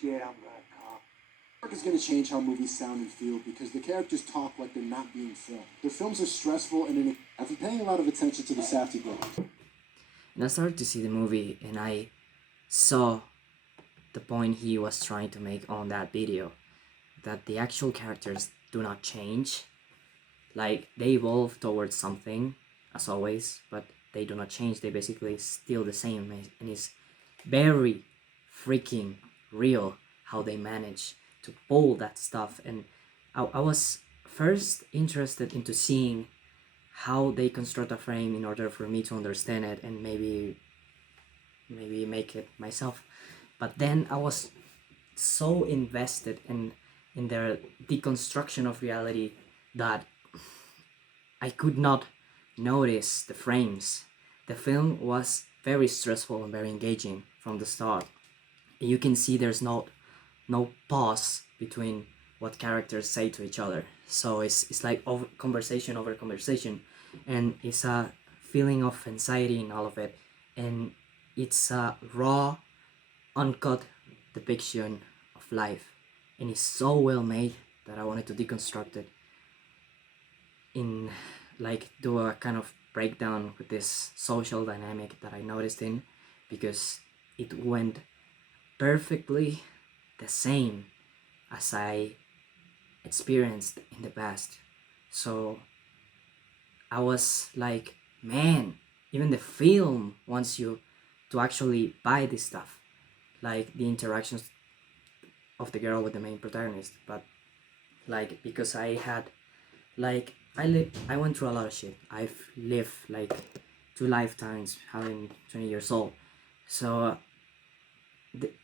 shit, I'm gonna cop. Work is going to change how movies sound and feel because the characters talk like they're not being filmed. Their films are stressful and I've been paying a lot of attention to the Safdie brothers. And I started to see the movie and I saw the point he was trying to make on that video, that the actual characters do not change. Like, they evolve towards something, as always, but they do not change. They basically still the same, and it's very freaking real how they manage to pull that stuff. And I was first interested into seeing how they construct a frame in order for me to understand it and maybe make it myself. But then I was so invested in their deconstruction of reality that I could not notice the frames. The film was very stressful and very engaging from the start. You can see there's no pause between what characters say to each other. So it's like conversation over conversation, and it's a feeling of anxiety in all of it, and it's a raw, uncut depiction of life, and it's so well made that I wanted to deconstruct it in, like, do a kind of breakdown with this social dynamic that I noticed in, because it went perfectly the same as I experienced in the past. So I was like, man, even the film wants you to actually buy this stuff, like the interactions of the girl with the main protagonist. But like, because I had, like, I went through a lot of shit. I've lived like 2 lifetimes having 20 years old. So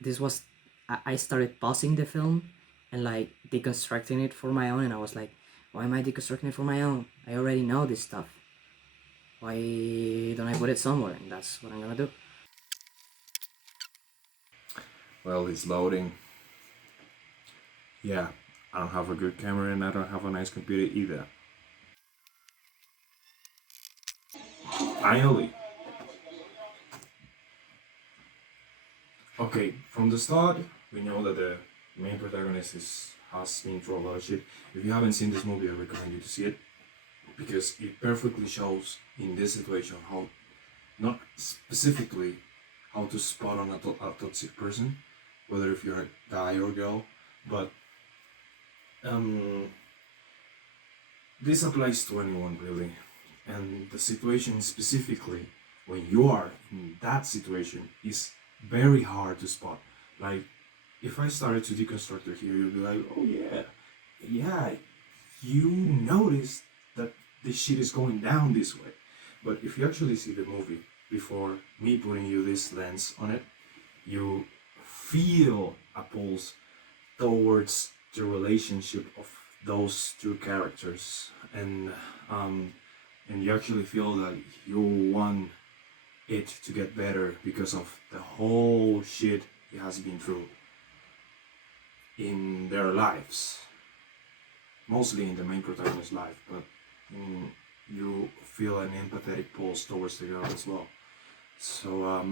this was, I started pausing the film and like deconstructing it for my own, and I was like, why am I deconstructing it for my own? I already know this stuff. Why don't I put it somewhere? And that's what I'm gonna do. Well, it's loading. Yeah, I don't have a good camera and I don't have a nice computer either. Finally. Okay, from the start, we know that the main protagonist has been through a lot of shit. If you haven't seen this movie, I recommend you to see it because it perfectly shows in this situation how, not specifically how to spot on a toxic person, whether if you're a guy or girl, but this applies to anyone really. And the situation specifically, when you are in that situation, is very hard to spot. Like, if I started to deconstruct it here, you'd be like, oh yeah, you noticed that this shit is going down this way. But if you actually see the movie before me putting you this lens on it, you feel a pulse towards the relationship of those two characters, and you actually feel that you want it to get better because of the whole shit he has been through in their lives, mostly in the main protagonist's life, but you feel an empathetic pulse towards the girl as well. So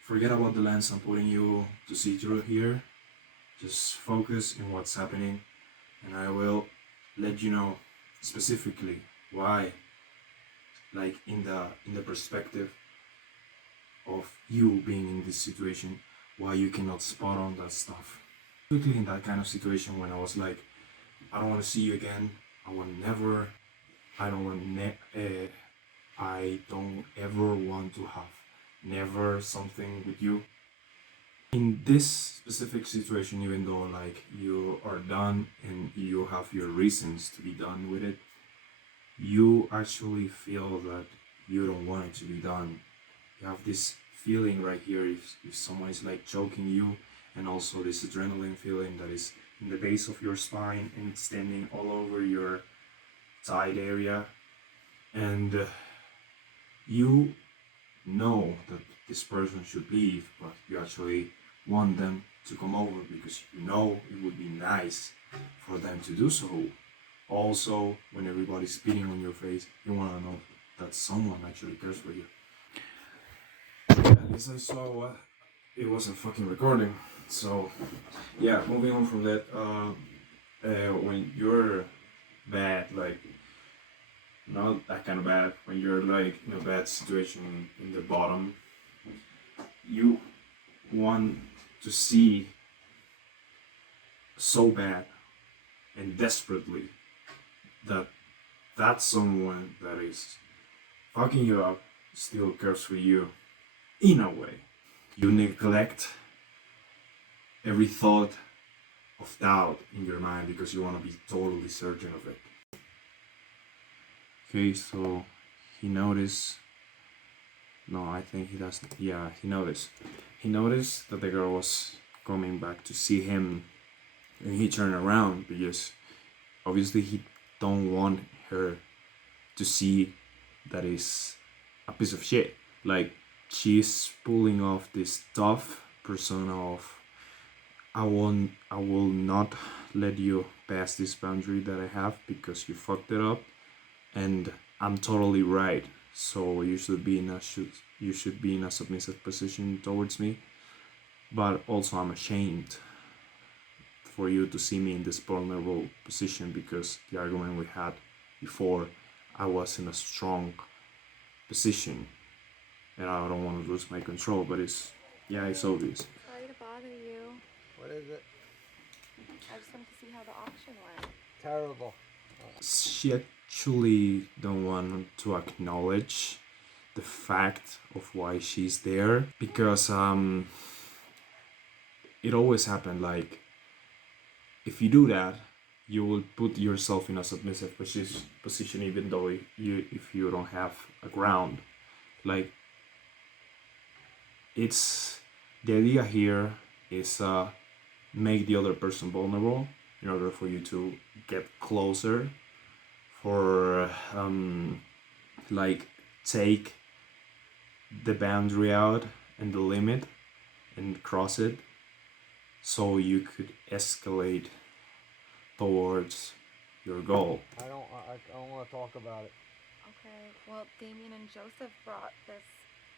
forget about the lens I'm putting you to see through here. Just focus in what's happening, and I will let you know specifically why, like in the perspective of you being in this situation, why you cannot spot on that stuff. Quickly in that kind of situation when I was like, I don't want to see you again. I don't ever want to have never something with you. In this specific situation, even though like you are done and you have your reasons to be done with it, you actually feel that you don't want it to be done. You have this feeling right here if someone is like choking you, and also this adrenaline feeling that is in the base of your spine and extending all over your side area, and you know that this person should leave, but you actually want them to come over because you know it would be nice for them to do so. Also, when everybody's spitting on your face, you want to know that someone actually cares for you. At least I saw it wasn't fucking recording. So yeah, moving on from that, when you're bad, like not that kind of bad, when you're like in a bad situation in the bottom, you want to see so bad and desperately that that someone that is fucking you up still cares for you in a way. You neglect every thought of doubt in your mind because you want to be totally certain of it. Okay, so he noticed. No, I think he doesn't. Yeah, he noticed. He noticed that the girl was coming back to see him, and he turned around because obviously he don't want her to see that is a piece of shit. Like she's pulling off this tough persona of I will not let you pass this boundary that I have because you fucked it up, and I'm totally right. So you should be in a submissive position towards me, but also I'm ashamed for you to see me in this vulnerable position because the argument we had before, I was in a strong position and I don't want to lose my control, but it's obvious. Sorry to bother you. What is it? I just wanted to see how the auction went. Terrible. She actually don't want to acknowledge the fact of why she's there because it always happened like if you do that you will put yourself in a submissive position even though if you don't have a ground. Like it's the idea here is make the other person vulnerable in order for you to get closer, for like take the boundary out and the limit and cross it so you could escalate towards your goal. I don't want to talk about it. Okay, well, Damien and Joseph brought this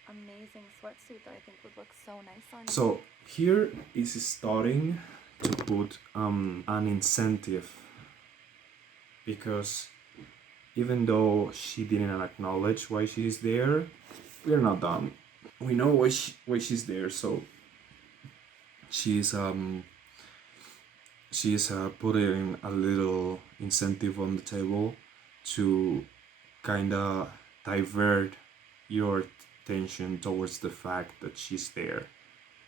amazing sweatsuit that I think would look so nice on you. So here is starting to put an incentive because even though she didn't acknowledge why she's there, we're not done. We know why she's there, so she's putting a little incentive on the table to kinda divert your attention towards the fact that she's there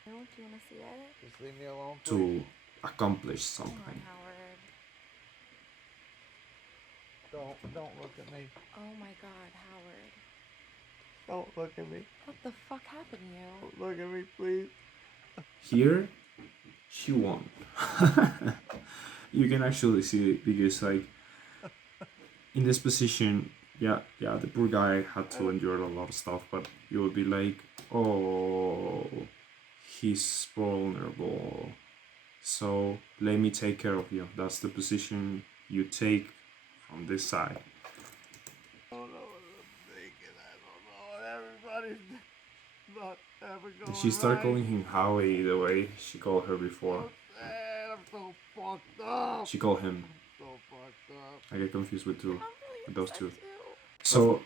Do you want to see it? Just leave me alone, please. to accomplish Come on, something. Howard. Don't look at me. Oh my god, Howard. Don't look at me. What the fuck happened to you? Don't look at me, please. Here, she won. You can actually see it because like in this position, yeah, the poor guy had to endure a lot of stuff, but you would be like, oh, he's vulnerable. So let me take care of you. That's the position you take from this side. I don't know what I'm thinking. I don't know. Everybody's not ever going She started right. calling him Howie the way she called her before. So sad. I'm so fucked up. She called him. So fucked up. I get confused with two. I'm really Those upset two. too. So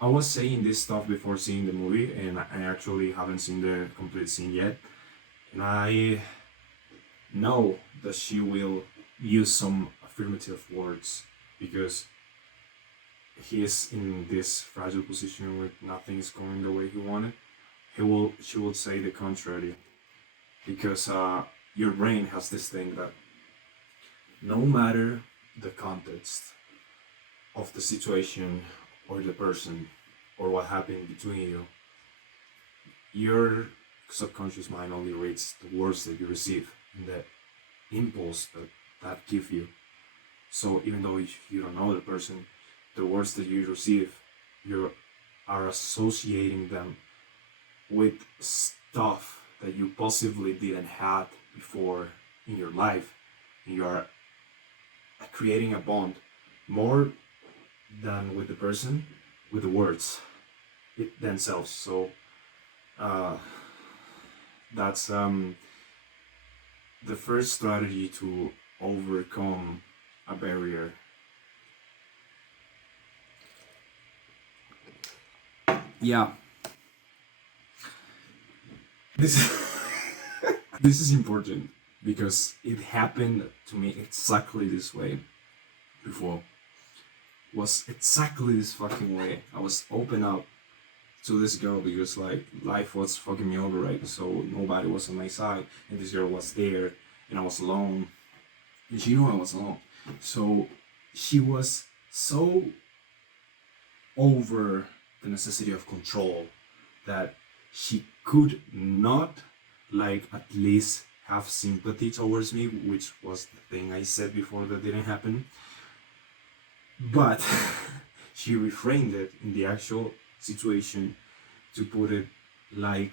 I was saying this stuff before seeing the movie, and I actually haven't seen the complete scene yet. And I know that she will use some affirmative words because he is in this fragile position where nothing is going the way he wanted. She will say the contrary because your brain has this thing that no matter the context of the situation or the person or what happened between you, your subconscious mind only reads the words that you receive and the impulse that give you. So even though you don't know the person, the words that you receive, you are associating them with stuff that you possibly didn't have before in your life, and you are creating a bond more than with the person, with the words themselves. So That's the first strategy to overcome a barrier. Yeah. This this is important because it happened to me exactly this way before. Was exactly this fucking way. I was open up to this girl because like life was fucking me over, right? So nobody was on my side, and this girl was there, and I was alone, and she knew I was alone. So she was so over the necessity of control that she could not like at least have sympathy towards me, which was the thing I said before that didn't happen. But she reframed it in the actual situation to put it like,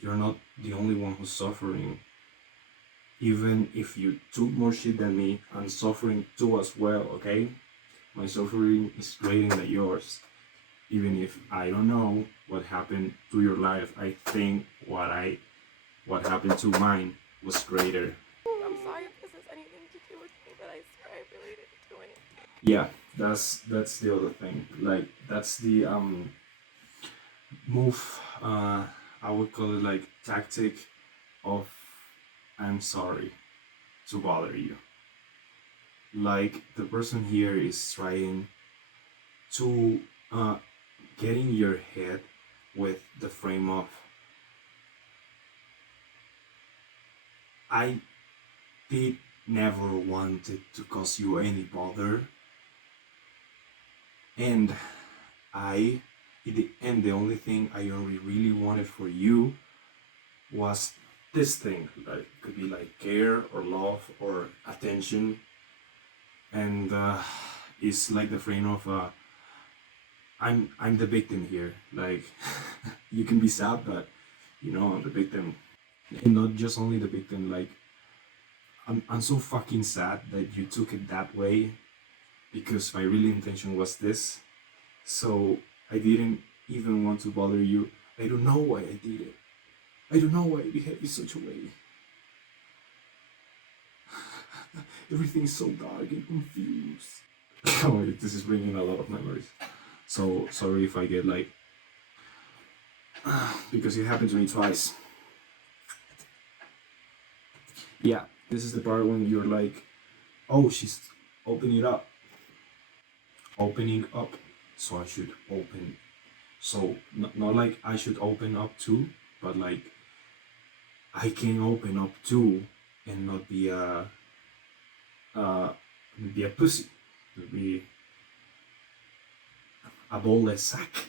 you're not the only one who's suffering. Even if you took more shit than me, I'm suffering too as well, okay? My suffering is greater than yours. Even if I don't know what happened to your life, I think what happened to mine was greater. I'm sorry if this has anything to do with me, but I swear I really didn't do anything. Yeah, that's the other thing. Like that's the move, I would call it like tactic of I'm sorry to bother you. Like the person here is trying to get in your head with the frame of I did never wanted to cause you any bother, and in the end the only thing I only really wanted for you was this thing. Like could be like care or love or attention, and it's like the frame of I'm the victim here. Like you can be sad, but you know I'm the victim, and not just only the victim. Like I'm so fucking sad that you took it that way, because my real intention was this. So I didn't even want to bother you. I don't know why I did it. I don't know why I behaved in such a way. Everything is so dark and confused. Oh, this is bringing a lot of memories. So sorry if I get like, because it happened to me twice. Yeah, this is the part when you're like, oh, she's opening up. Opening up. So I should open. So not like I should open up too, but like I can open up too and not be a pussy. To be a ballless sack,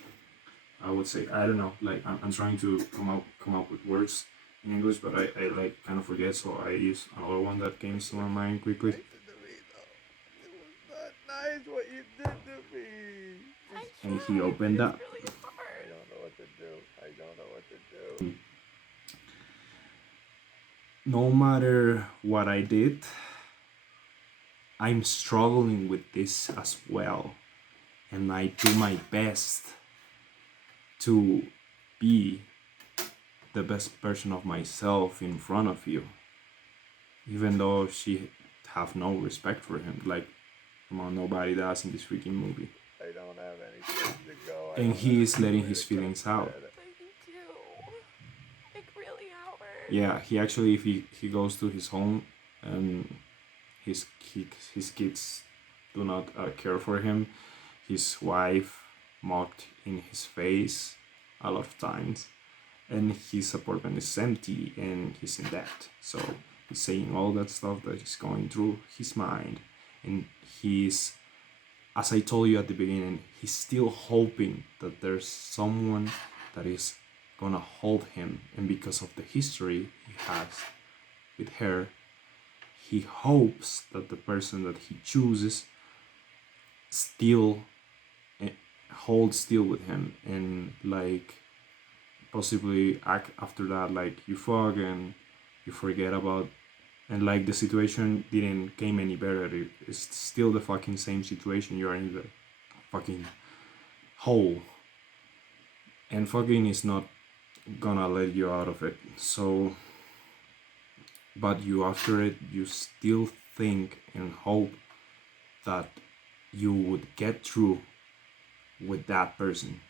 I would say. I don't know. Like I'm trying to come up with words in English, but I like kind of forget, so I use another one that came to my mind quickly. Nice to me, though. It was not nice what you did to me. I And tried, he opened but up. it's really I hard. don't know what to do. I don't know what to do. No matter what I did, I'm struggling with this as well, and I do my best to be the best version of myself in front of you, even though she have no respect for him. Like, come on, nobody does in this freaking movie. I don't have any place to go. And he is letting his feelings out. But you do. Like, really, Howard. Yeah, he actually, if he goes to his home and his kids do not care for him, his wife mocked in his face a lot of times, and his apartment is empty and he's in debt. So he's saying all that stuff that is going through his mind, and he's, as I told you at the beginning, he's still hoping that there's someone that is gonna hold him, and because of the history he has with her, he hopes that the person that he chooses still holds still with him, and like possibly act after that like you fuck and you forget about, and like the situation didn't came any better. It's still the fucking same situation. You're in the fucking hole, and fucking is not gonna let you out of it. So, but you after it, you still think and hope that you would get through with that person.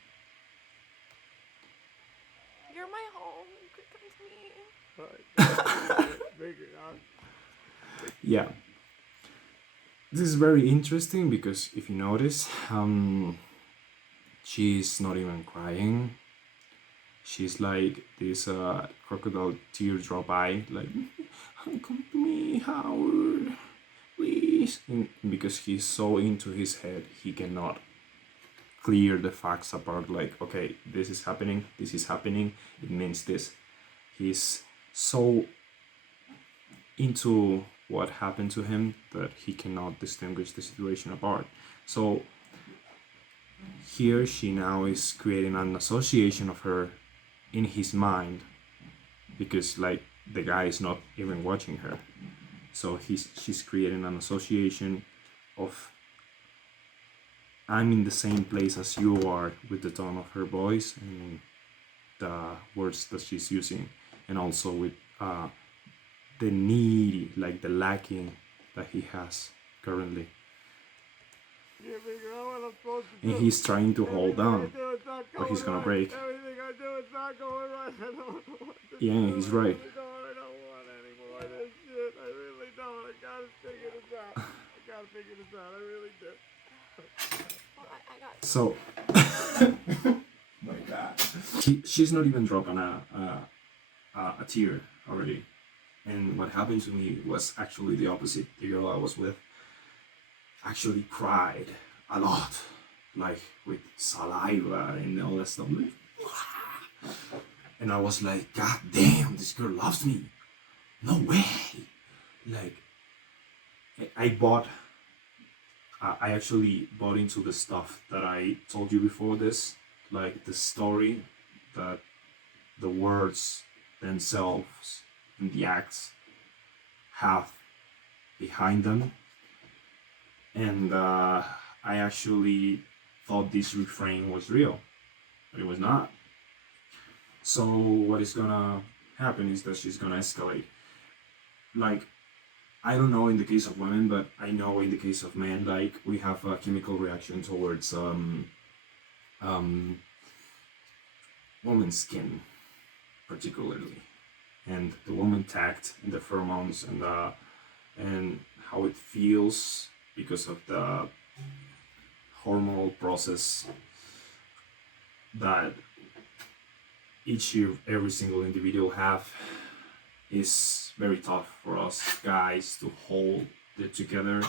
You're my home. You could come to me. Figure out. Yeah, this is very interesting because if you notice, she's not even crying. She's like this crocodile teardrop eye, like, come to me, Howard, please. And because he's so into his head, he cannot clear the facts apart. Like, okay, this is happening, it means this. He's so into what happened to him that he cannot distinguish the situation apart. So here she now is creating an association of her in his mind, because like the guy is not even watching her. So she's creating an association of, I'm in the same place as you are, with the tone of her voice and the words that she's using, and also with the need, like the lacking that he has currently. You figure out what I'm supposed to do. And he's trying to hold Everything I on, do is not or he's going gonna right. break. Everything I do is not going right. I don't know what to Yeah, do. he's I right. really don't want any more of this shit. I really don't. I gotta figure this out. I really do. Well, I got you. So, my God, she's not even dropping a tear already. And what happened to me was actually the opposite. The girl I was with actually cried a lot, like with saliva and all that stuff. Like, and I was like, God damn, this girl loves me. No way. Like, I actually bought into the stuff that I told you before this, like the story that the words themselves and the acts have behind them. And I actually thought this refrain was real, but it was not. So what is gonna happen is that she's gonna escalate. Like, I don't know in the case of women, but I know in the case of men, like, we have a chemical reaction towards woman's skin, particularly, and the woman tact and the pheromones and how it feels because of the hormonal process that every single individual have, is very tough for us guys to hold it together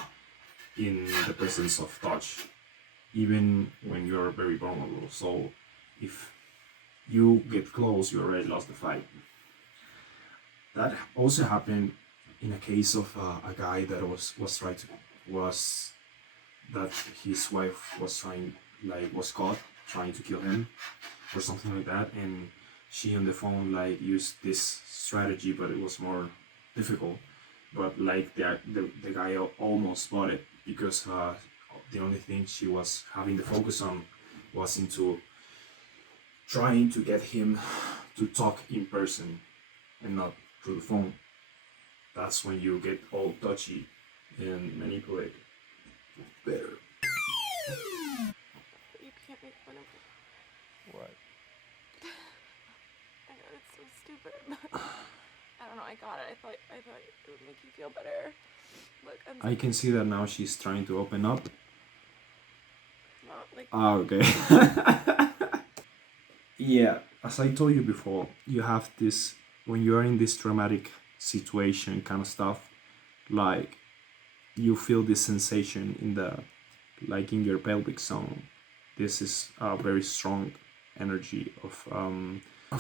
in the presence of touch, even when you're very vulnerable. So if you get close, you already lost the fight. That also happened in a case of a guy that that his wife was caught trying to kill him or something like that, and she on the phone like used this strategy, but it was more difficult. But like the guy almost bought it, because the only thing she was having the focus on was into trying to get him to talk in person and not through the phone. That's when you get all touchy and manipulate better. You can't make fun of me. What? I know it's so stupid. I don't know. I got it. I thought it would make you feel better. Look, I can see that now she's trying to open up. not like Okay. Yeah, as I told you before, you have this, when you are in this dramatic situation kind of stuff, like you feel this sensation in in your pelvic zone. This is a very strong energy of I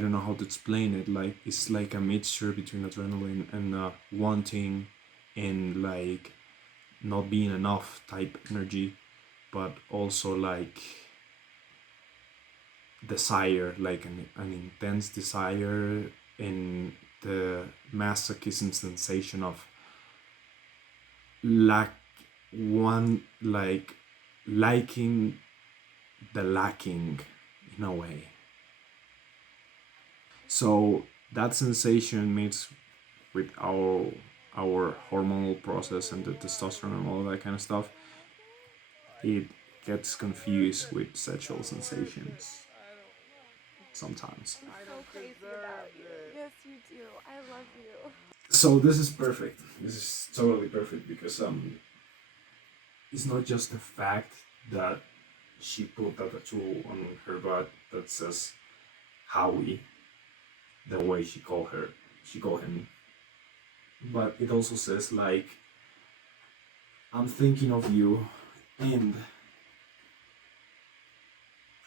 don't know how to explain it. Like, it's like a mixture between adrenaline and wanting and like not being enough type energy, but also like desire, like an intense desire, and the masochism sensation of liking the lacking in a way. So that sensation meets with our hormonal process and the testosterone and all that kind of stuff, it gets confused with sexual sensations sometimes. I'm so crazy about you. Yes, you do. I love you. So this is perfect. This is totally perfect because it's not just the fact that she put that tattoo on her butt that says Howie, the way she called him, but it also says like, I'm thinking of you and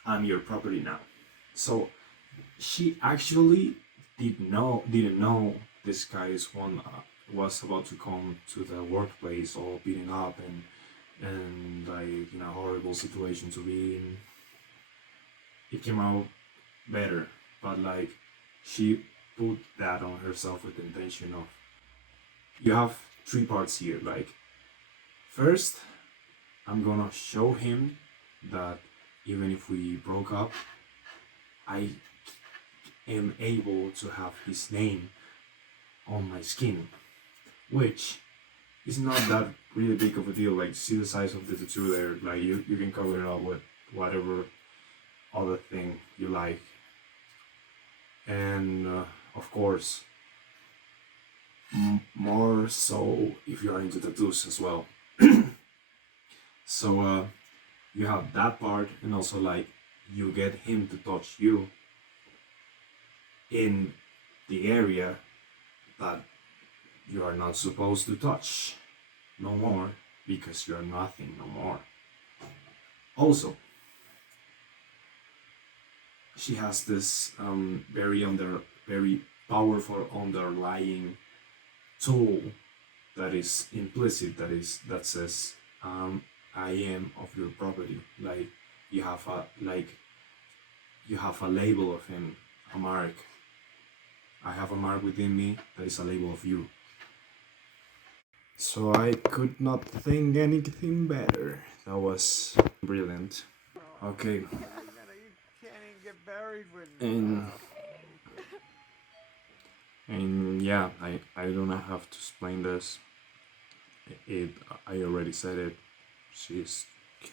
I'm your property now. So she actually didn't know this guy is one was about to come to the workplace all beaten up and like in a horrible situation to be in. It came out better, but like she put that on herself with the intention of, you have three parts here. Like, first, I'm gonna show him that even if we broke up, I am able to have his name on my skin, which is not that really big of a deal. Like, see the size of the tattoo there. Like, you can cover it up with whatever other thing you like. And of course, more so if you are into tattoos as well. So you have that part, and also like you get him to touch you in the area that you are not supposed to touch no more, because you're nothing no more. Also, she has this very powerful underlying tool that is implicit, that says, I am of your property. Like you have a label of him, a mark. I have a mark within me that is a label of you. So I could not think anything better. That was brilliant. Okay. You can't even get buried with me. And yeah, I don't have to explain this. I already said it. She's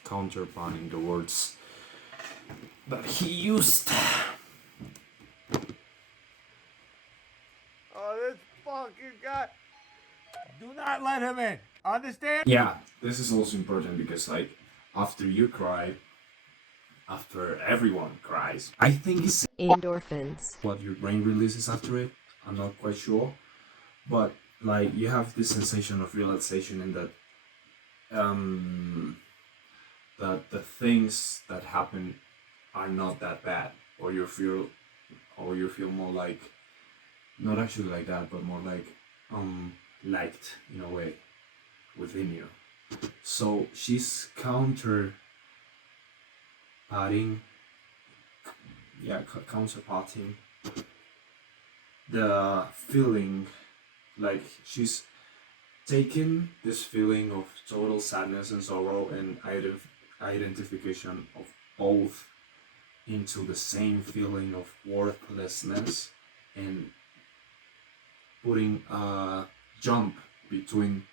counterpunning the words that he used. Oh, this fucking guy. Do not let him in. Understand? Yeah, this is also important because like after you cry, after everyone cries, I think it's Endorphins. what your brain releases after it. I'm not quite sure, but like you have this sensation of realization and that the things that happen are not that bad, or you feel more like, not actually like that, but more like liked in a way within you. So she's counterparting the feeling, like she's taking this feeling of total sadness and sorrow and identification of both into the same feeling of worthlessness, and putting a jump between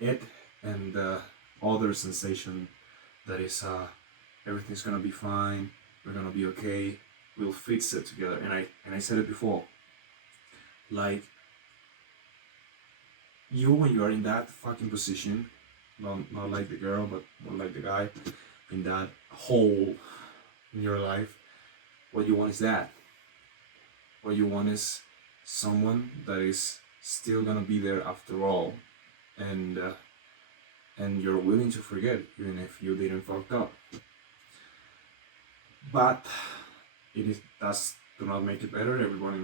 it and the other sensation that is everything's gonna be fine, we're gonna be okay, we'll fix it together. And I said it before, like you, when you are in that fucking position, not like the girl but more like the guy, in that hole in your life, what you want is that. What you want is someone that is still gonna be there after all, and you're willing to forget even if you didn't fuck up. But does not make it better. Everyone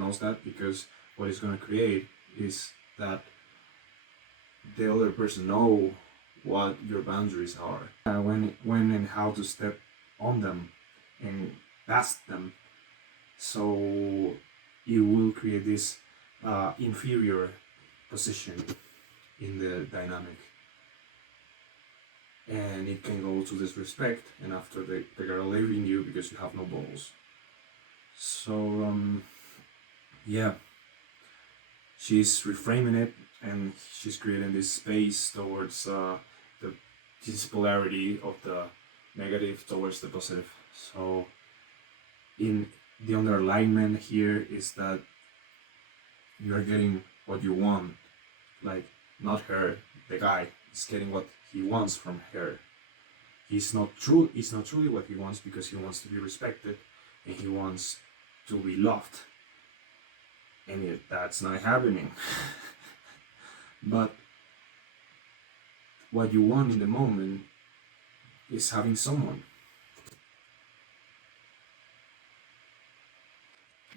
knows that, because what it's gonna create is that the other person know what your boundaries are, when and how to step on them and past them. So you will create this inferior position in the dynamic, and it can go to disrespect, and after the girl leaving you because you have no balls. So yeah, she's reframing it, and she's creating this space towards the this polarity of the negative towards the positive. So in the underlinement here is that you're getting what you want, like not her, the guy is getting what he wants from her. It's not truly what he wants, because he wants to be respected and he wants to be loved, and that's not happening. But what you want in the moment is having someone.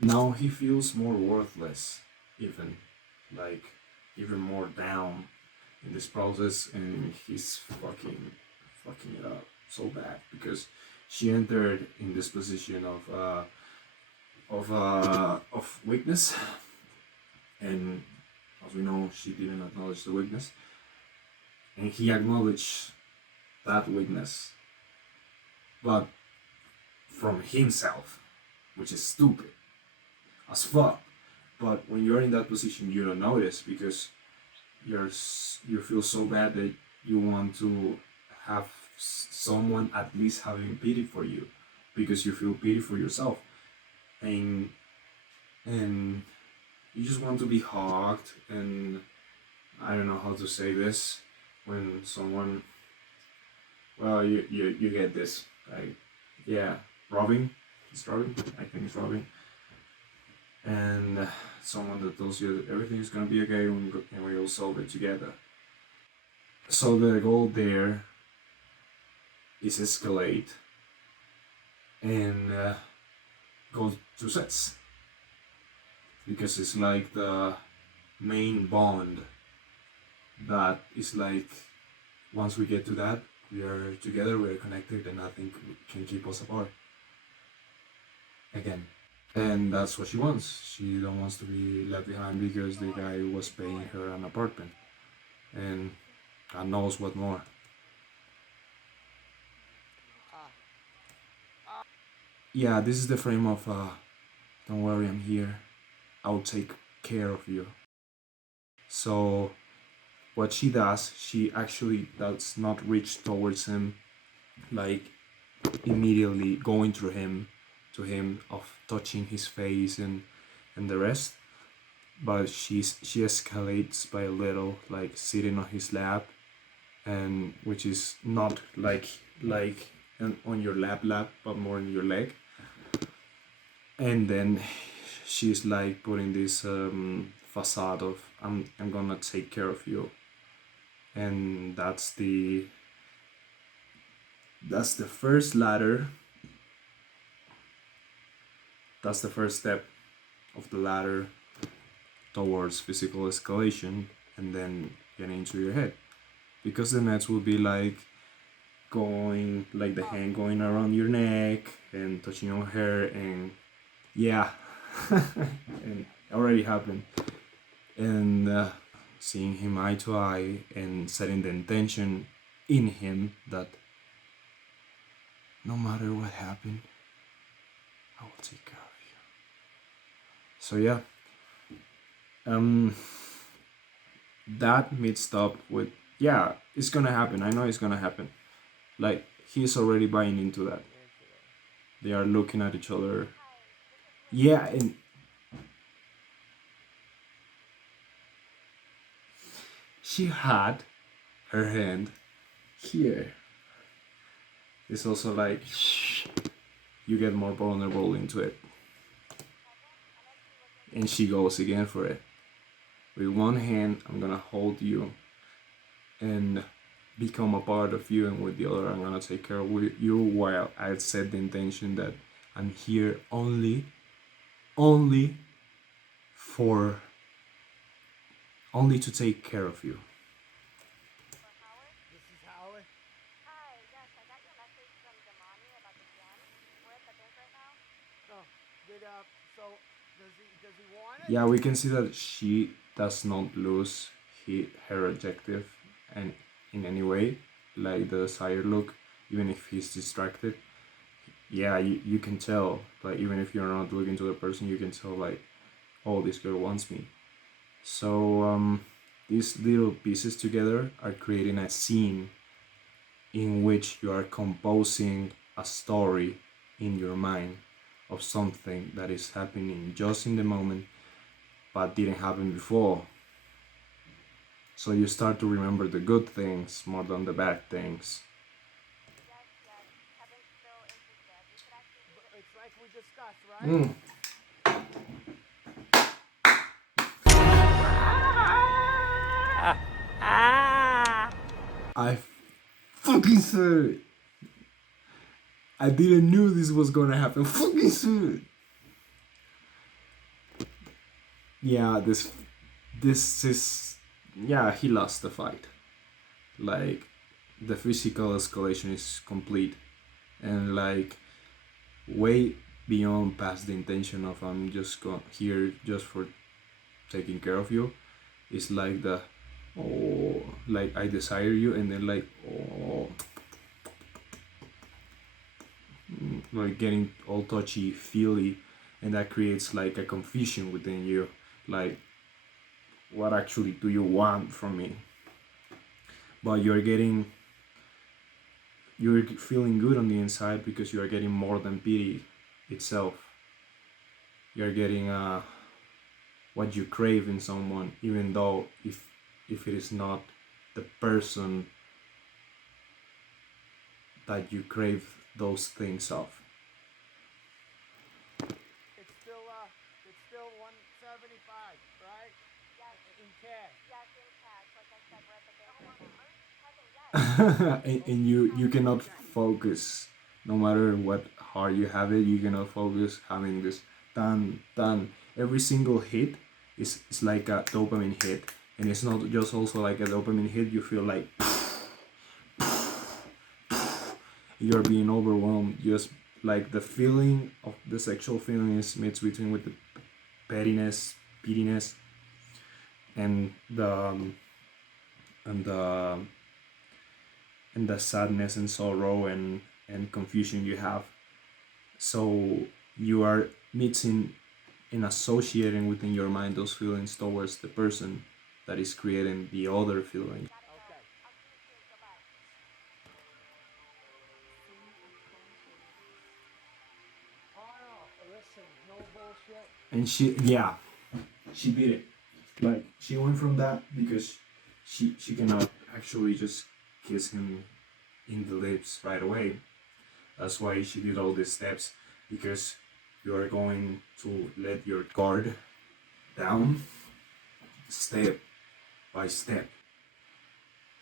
Now he feels more worthless, even, like, even more down in this process, and he's fucking it up so bad, because she entered in this position of weakness, and as we know, she didn't acknowledge the weakness, and he acknowledged that weakness, but from himself, which is stupid as fuck. But when you're in that position, you don't notice, because you feel so bad that you want to have someone at least having pity for you, because you feel pity for yourself, and you just want to be hugged. And I don't know how to say this, when someone, well, you get this, like, yeah, Robin, it's Robin, I think it's Robin, and someone that tells you that everything is gonna be okay, and we'll solve it together. So the goal there is escalate and go to sets, because it's like the main bond that is like, once we get to that, we are together, we are connected, and nothing can keep us apart again. And that's what she wants. She don't wants to be left behind, because the guy was paying her an apartment, and God knows what more. Yeah, this is the frame of don't worry, I'm here, I'll take care of you. So what she does, she actually does not reach towards him, like immediately going through him to him, of touching his face and the rest, but she escalates by a little, like sitting on his lap, and which is not like on your lap, but more in your leg, and then she's like putting this facade of I'm gonna take care of you, and that's the first ladder. That's the first step of the ladder towards physical escalation, and then getting into your head, because the next will be like going, like the hand going around your neck and touching your hair, and yeah, and it already happened, and seeing him eye to eye and setting the intention in him that no matter what happened, I will take care of you. So yeah, that mixed up with, yeah, it's gonna happen. I know it's gonna happen. Like, he's already buying into that. They are looking at each other. Yeah, and she had her hand here. It's also like, you get more vulnerable into it. And she goes again for it. With one hand, I'm gonna hold you and become a part of you, and with the other, I'm gonna take care of you, while I set the intention that I'm here only to take care of you. This is Howard. Hi, yes, I got your message from Damani about the jam. We're at the bank right now. Oh, so does he want it? Yeah, we can see that she does not lose her objective and in any way, like the sire look, even if he's distracted. yeah, you can tell, like, even if you're not looking to the person, you can tell, like, oh, this girl wants me. So these little pieces together are creating a scene in which you are composing a story in your mind of something that is happening just in the moment but didn't happen before. So you start to remember the good things more than the bad things. Yes, yes. Kevin's still interested. We could actually do this. It's like we discussed, right? I fucking said it. I didn't knew this was gonna happen. Fucking said it. Yeah, this is, yeah, he lost the fight. Like, the physical escalation is complete, and like way beyond past the intention of I'm just here just for taking care of you. It's like the, oh, like I desire you, and then like, oh, like getting all touchy feely, and that creates like a confusion within you, like, what actually do you want from me? But you're feeling good on the inside because you are getting more than pity itself. You're getting what you crave in someone, even though if it is not the person that you crave those things of. It's still 175, right? Yes, In cash. yes, in cash. Like I said, we're at the bank right now. Kevin, yes. And you cannot focus, no matter what hard you have it, you cannot focus having this done. Every single hit is like a dopamine hit, and it's not just also like a dopamine hit. You feel like you're being overwhelmed. Just like the feeling of the sexual feeling is mixed between with the pettiness, pittiness, and and the and the sadness and sorrow and confusion you have. So you are mixing and associating within your mind those feelings towards the person that is creating the other feeling. Okay. I'll see you soon. Goodbye. Oh no, listen, no bullshit. And she did it. Like, she went from that because she cannot actually just kiss him in the lips right away. That's why she did all these steps, because you are going to let your guard down step by step.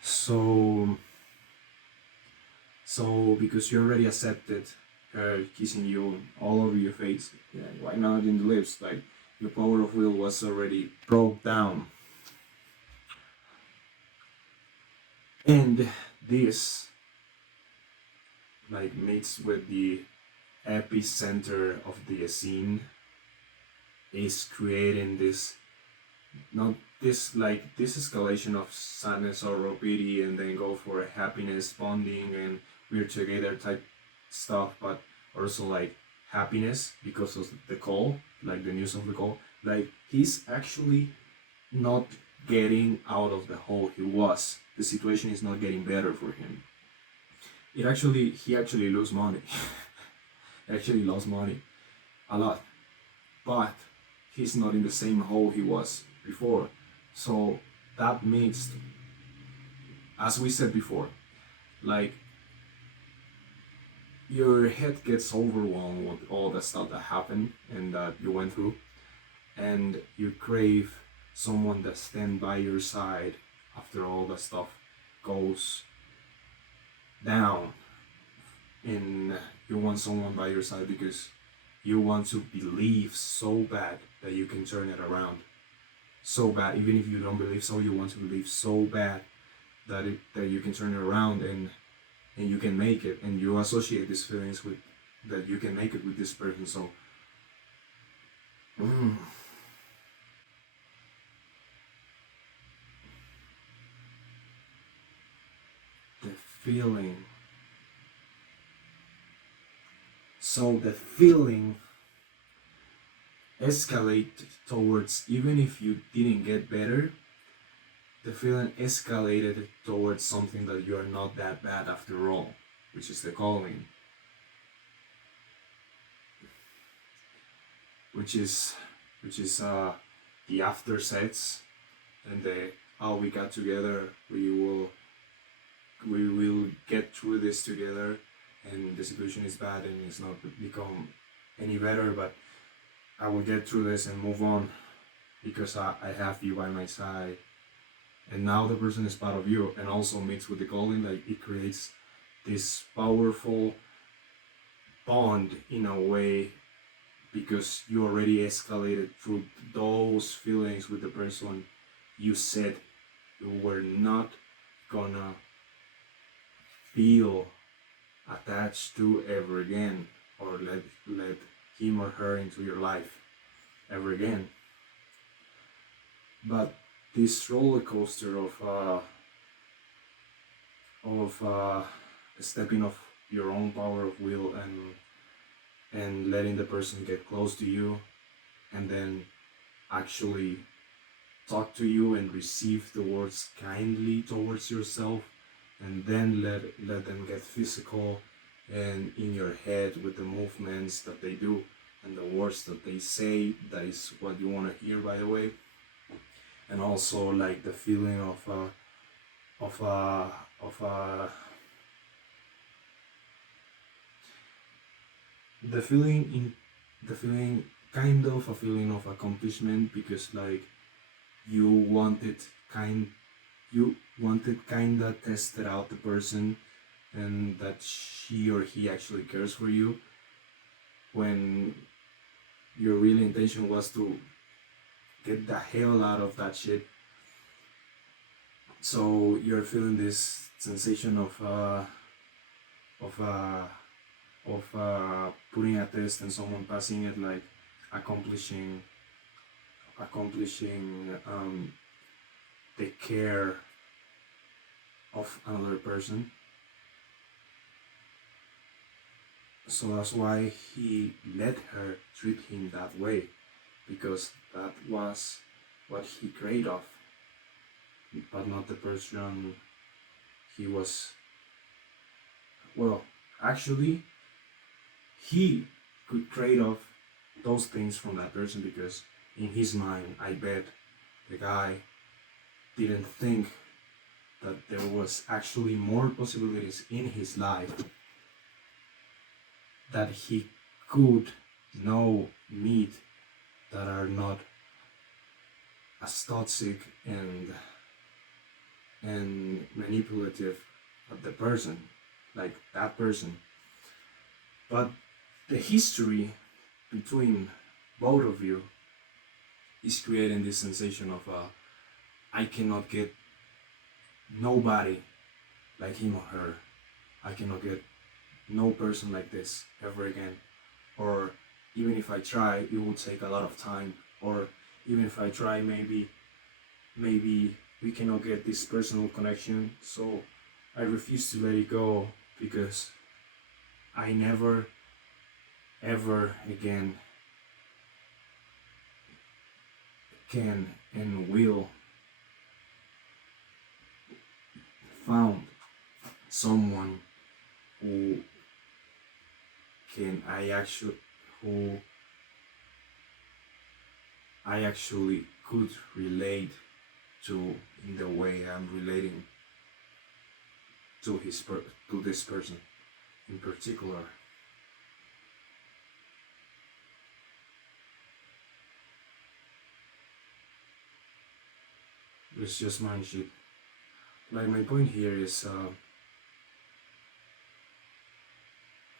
So because you already accepted her kissing you all over your face, yeah, why not in the lips? Like, your power of will was already broke down. And this, like, mixed with the epicenter of the scene, is creating this, not this, like, this escalation of sadness or pity, and then go for happiness, bonding, and we're together type stuff, but also like happiness because of the call, like the news of the call. Like, he's actually not getting out of the hole he was. The situation is not getting better for him. He actually lose money. He actually lost money a lot, but he's not in the same hole he was before. So that makes, as we said before, like, your head gets overwhelmed with all the stuff that happened and that you went through, and you crave someone that stand by your side after all the stuff goes down, and you want someone by your side because you want to believe so bad that you can turn it around. So bad, even if you don't believe so, you want to believe so bad that you can turn it around, and you can make it, and you associate these feelings with that you can make it with this person. So the feeling So the feeling escalated towards, even if you didn't get better, the feeling escalated towards something that you are not that bad after all, which is the calling, which is the after sets and the how we got together. We will get through this together, and the situation is bad and it's not become any better, but I will get through this and move on because I have you by my side. And now the person is part of you and also mixed with the calling, like it creates this powerful bond in a way, because you already escalated through those feelings with the person you said you were not gonna feel attached to ever again, or let him or her into your life ever again. But this roller coaster of stepping off your own power of will and letting the person get close to you and then actually talk to you and receive the words kindly towards yourself, and then let them get physical and in your head with the movements that they do and the words that they say. That is what you want to hear, by the way. And also like the feeling the feeling kind of a feeling of accomplishment, because like you wanted kinda tested out the person and that she or he actually cares for you, when your real intention was to get the hell out of that shit. So you're feeling this sensation of putting a test and someone passing it, like accomplishing the care of another person. So that's why he let her treat him that way, because that was what he prayed of, but not the person he was. Well, actually, he could trade off those things from that person, because in his mind, I bet the guy didn't think that there was actually more possibilities in his life that he could now meet that are not as toxic and manipulative of the person, like that person. But the history between both of you is creating this sensation of I cannot get nobody like him or her. I cannot get no person like this ever again. Or even if I try, it will take a lot of time. Or even if I try, maybe we cannot get this personal connection. So I refuse to let it go, because I never ever again can and will found someone who can who I actually could relate to in the way I'm relating to to this person in particular. It's just mind shit. Like, my point here is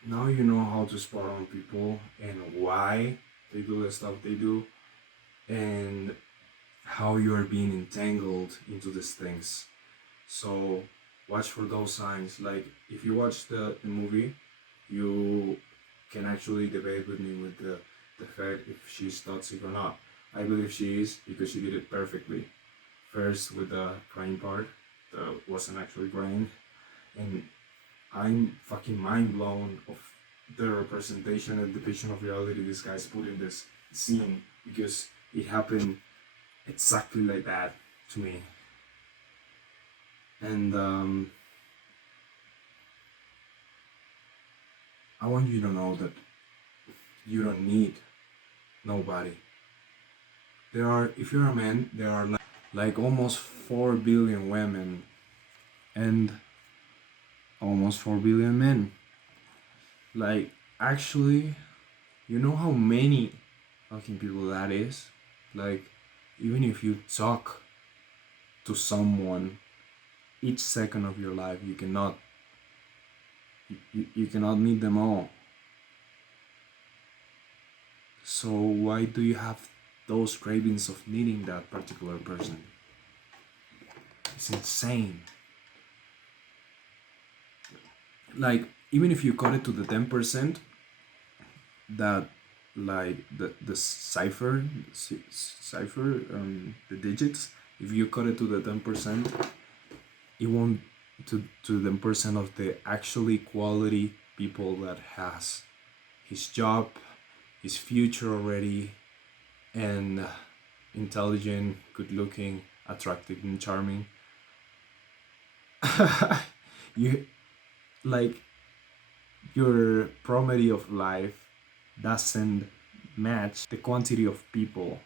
now you know how to spot on people and why they do the stuff they do, and how you are being entangled into these things. So watch for those signs. Like, if you watch the movie, you can actually debate with me with the fact if she's toxic or not. I believe she is, because she did it perfectly. First with the crying part that wasn't actually crying, and I'm fucking mind blown of the representation and depiction of reality this guy's put in this scene, because it happened exactly like that to me. And I want you to know that you don't need nobody. There are, if you're a man, there are like almost 4 billion women and almost 4 billion men. Like, actually, you know how many fucking people that is? Like, even if you talk to someone each second of your life, you cannot you cannot meet them all. So why do you have those cravings of needing that particular person? It's insane. Like, even if you cut it to the 10%, that, like, the cipher, the digits, if you cut it to the 10%, it won't, to the 10% of the actually quality people that has his job, his future already, and intelligent, good looking, attractive, and charming. You, like, your probability of life doesn't match the quantity of people.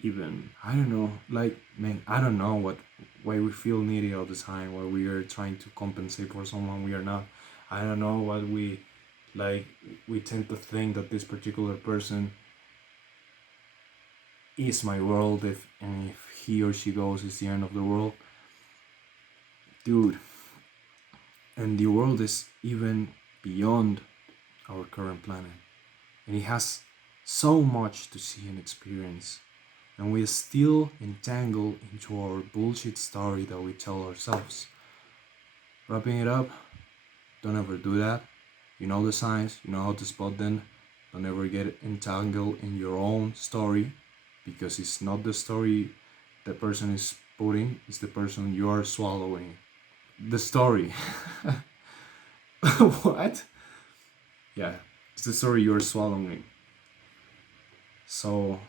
Even, I don't know, like, man, I don't know why we feel needy all the time, why we are trying to compensate for someone we are not. I don't know what we, like, we tend to think that this particular person is my world, and if he or she goes, it's the end of the world. Dude, and the world is even beyond our current planet, and it has so much to see and experience, and we are still entangled into our bullshit story that we tell ourselves. Wrapping it up, don't ever do that. You know the signs, you know how to spot them. Don't ever get entangled in your own story, because it's not the story the person is putting, it's the person you are swallowing. The story. What? Yeah, it's the story you're swallowing. So,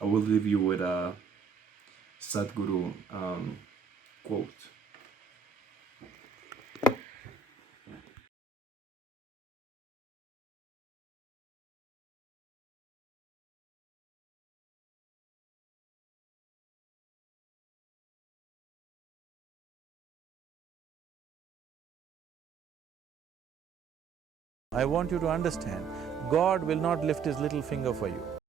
I will leave you with a Sadhguru quote. I want you to understand, God will not lift his little finger for you.